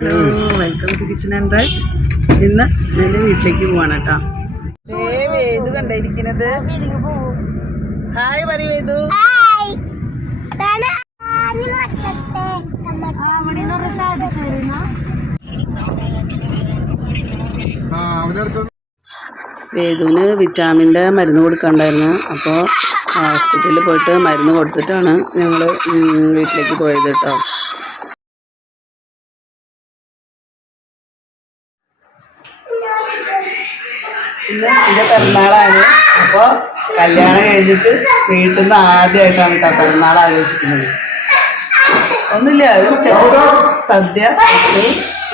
Hello, welcome to kitchen and drive. ഇന്ന് എൻ്റെ വീട്ടിലേക്ക് പോവാണ് കേട്ടോ. വേദു കണ്ടിരിക്കുന്നത്. ഹായ് പറയ് വേദു. വേദുവിന് വിറ്റാമിൻ്റെ മരുന്ന് കൊടുക്കാണ്ടായിരുന്നു. അപ്പോൾ ഹോസ്പിറ്റലിൽ പോയിട്ട് മരുന്ന് കൊടുത്തിട്ടാണ് ഞങ്ങൾ വീട്ടിലേക്ക് പോയത് കേട്ടോ. ഇന്ന് എൻ്റെ പിറന്നാളാണ്. അപ്പോൾ കല്യാണം കഴിഞ്ഞിട്ട് വീട്ടിൽ നിന്ന് ആദ്യമായിട്ടാണ് കേട്ടോ പിറന്നാൾ ആഘോഷിക്കുന്നത്. ഒന്നുമില്ല, അത് ചെറുത് സദ്യ.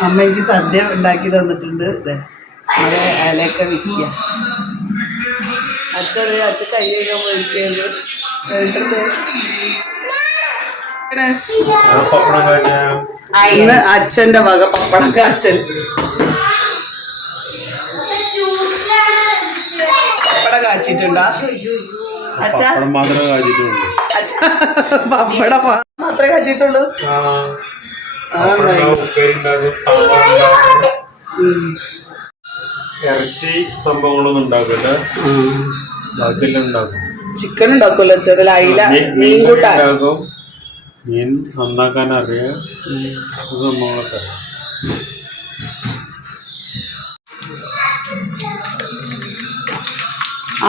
അമ്മ എനിക്ക് സദ്യ ഉണ്ടാക്കി തന്നിട്ടുണ്ട്. ഇത് നമ്മുടെ ഇലയൊക്കെ വിൽക്കുക. അച്ഛൻ കൈ കഴിക്കാൻ പോയിരിക്കുന്നത്. ഇന്ന് അച്ഛൻ്റെ വക പപ്പടം കാച്ചൽ. പപ്പടം കാച്ചിട്ടുണ്ടോ അച്ഛ? പപ്പടം മാത്രമേ കാച്ചിട്ടുള്ളൂ. ഇറച്ചി സംഭവങ്ങളൊന്നും ഉണ്ടാക്കില്ല, ചിക്കൻ ഉണ്ടാക്കുമല്ലോ ചെറിയ അയില മീൻ കൂട്ടാക്കും. മീൻ നന്നാക്കാൻ അറിയാം, സംഭവങ്ങളൊക്കെ.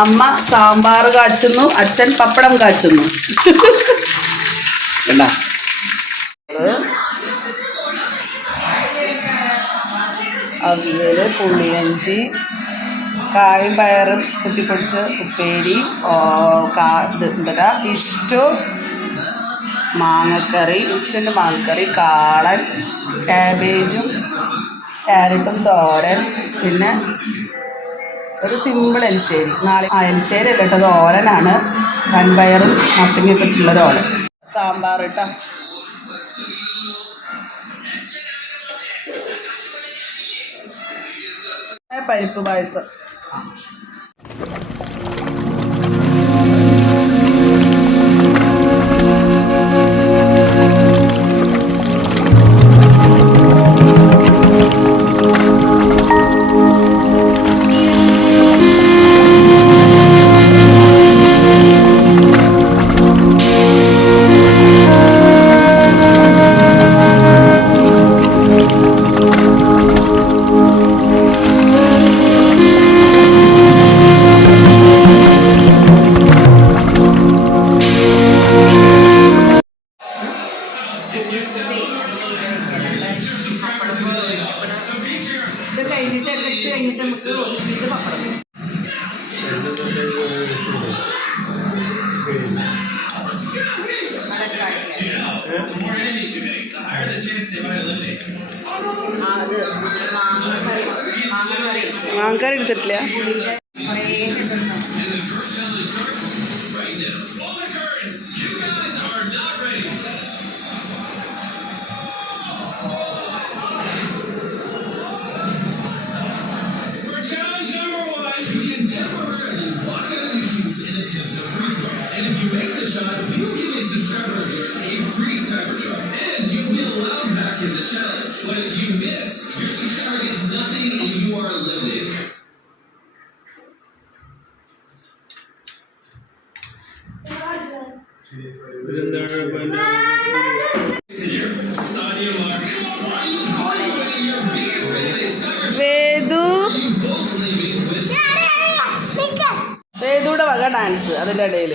അമ്മ സാമ്പാർ കാച്ചുന്നു, അച്ഛൻ പപ്പടം കാച്ചുന്നു. അവിയൽ, പുളിയഞ്ചി, കായും പയറും കുത്തിപ്പൊടിച്ച് ഉപ്പേരി, ഇഷ്ടു മാങ്ങക്കറി, ഇൻസ്റ്റൻറ്റ് മാങ്ങക്കറി, കാളൻ, ക്യാബേജും ക്യാരറ്റും തോരൻ, പിന്നെ ഒരു സിമ്പിൾ എലിശ്ശേരി. നാളെ എലിശ്ശേരി അല്ല കേട്ടോ, അത് ഓലനാണ്. വൻപയറും മത്തങ്ങയൊക്കെ ഇട്ടുള്ളൊരു ഓലൻ. സാമ്പാർ കേട്ടോ. പരിപ്പ് പായസം. മാങ്ങക്കറി എടുത്തിട്ടില്ല. വേദൂടെ വക ഡാൻസ് അതിൻ്റെ ഇടയിൽ.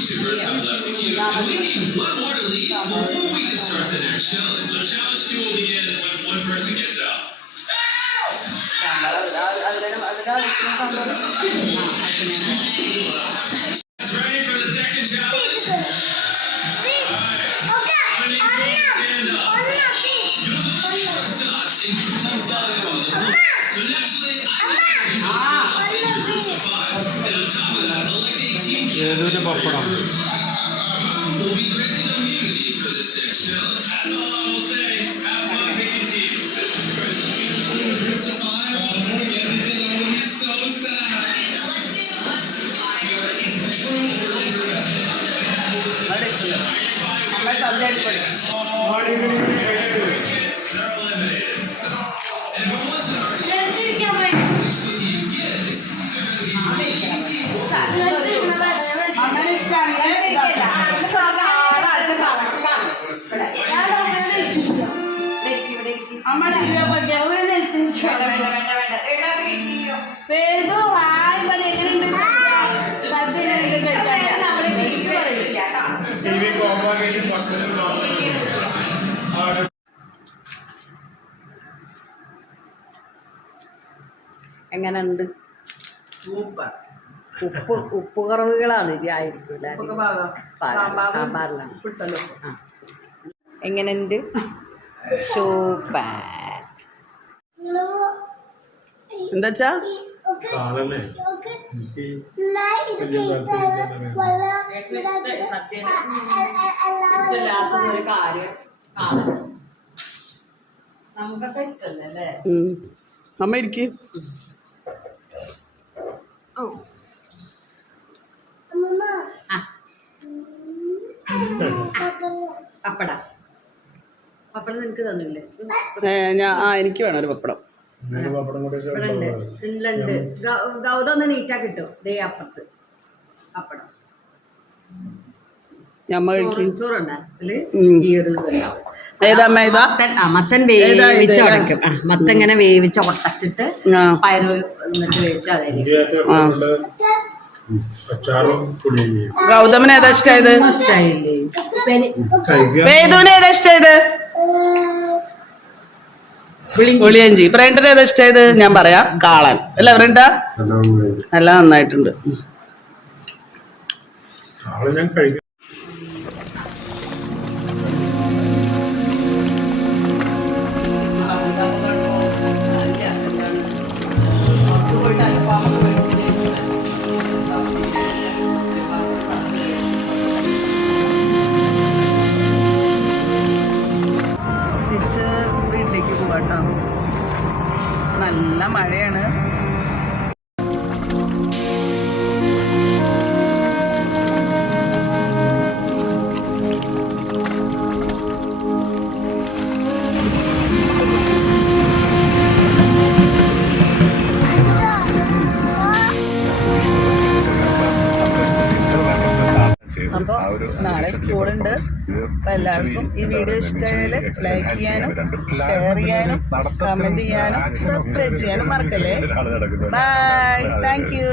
YouTubers have left the queue. We need one more to leave before we can start the next challenge. So challenge 2 will begin when one person gets out. Ready for the second challenge? I'm gonna need you all to stand up. You're dots in groups of 5 on the floor. So naturally, I'm going to split up into groups of 5. And on top of that, elect a team ഏതൊരു പപ്പടം will be granted immunity for this next challenge. As all I will say, have fun picking teams. Groups of 5, oh boy, yeah, because I will be so sad. Okay, so let's do us 5. You're in control. നമ്മളെ സദ്യ അടിപൊളി. They're eliminated. And if it wasn't already, which one do you get? This is gonna be really easy. അമ്മേനെ ഇഷ്ടമാണ് അമ്മ T V ഒക്കെ പേരു hi പോലെ എങ്ങനെയുണ്ട് സദ്യ എങ്ങനെയുണ്ട് എങ്ങനെയുണ്ട്? സൂപ്പർ. ഉപ്പ് കുറവുകളാണ് ആയിരിക്കും ഉപ്പൊക്കെ പാകം. സാമ്പാറിലാണ്. പിടിച്ചല്ലോ. ആ എങ്ങനെയുണ്ട്? സൂപ്പർ. എന്താച്ചാ സാധനല്ലേ ഒരു കാര്യം നമുക്കൊക്കെ ഇഷ്ടല്ലേ? അമ്മ ഇരിക്കും. ഓ പപ്പട പപ്പടം നിനക്ക് തന്നില്ലേ? എനിക്ക് വേണം ഒരു പപ്പടം. പപ്പടം കൂടെ ഇവിടെ ഉണ്ട്. ഉണ്ട്. ഗൗതം ഒന്ന് നീറ്റാ കിട്ടും. ദേ അപ്പുറത്ത് പപ്പടം. ഞമ്മ കഴിക്കും. ചോറുണ്ടാക്കല് ഈ ഒരു ഇതുണ്ടാവും. ഏതമ്മ ഇതാ? മത്തൻ വേവിച്ച് ഉടയ്ക്കും. മത്തൻ ഇങ്ങനെ വേവിച്ച് ഒട്ടച്ചിട്ട് പയറ് എന്നിട്ട് വേവിച്ച് അച്ചാറും പുളിയും ഗൗതമന് ഏതാ ഇഷ്ടായത്? ഇഷ്ടായില്ലേ? വേദുവിന് ഏതാ ഇഷ്ടായത്? പുളിയഞ്ചി. പ്രേണ്ടന് ഏതാ ഇഷ്ടായത്? ഞാൻ പറയാം, കാളൻ അല്ല പ്രേണ്ട? നല്ല നന്നായിട്ടുണ്ട്. ഞാൻ കഴിക്കും. തിരിച്ച് വീട്ടിലേക്ക് പോവാട്ടോ. നല്ല മഴയാണ്. അപ്പോൾ നാളെ സ്കൂളുണ്ട്. അപ്പോൾ എല്ലാവർക്കും ഈ വീഡിയോ ഇഷ്ടമായാൽ ലൈക്ക് ചെയ്യാനും ഷെയർ ചെയ്യാനും കമൻറ്റ് ചെയ്യാനും സബ്സ്ക്രൈബ് ചെയ്യാനും മറക്കല്ലേ. ബൈ. Thank you.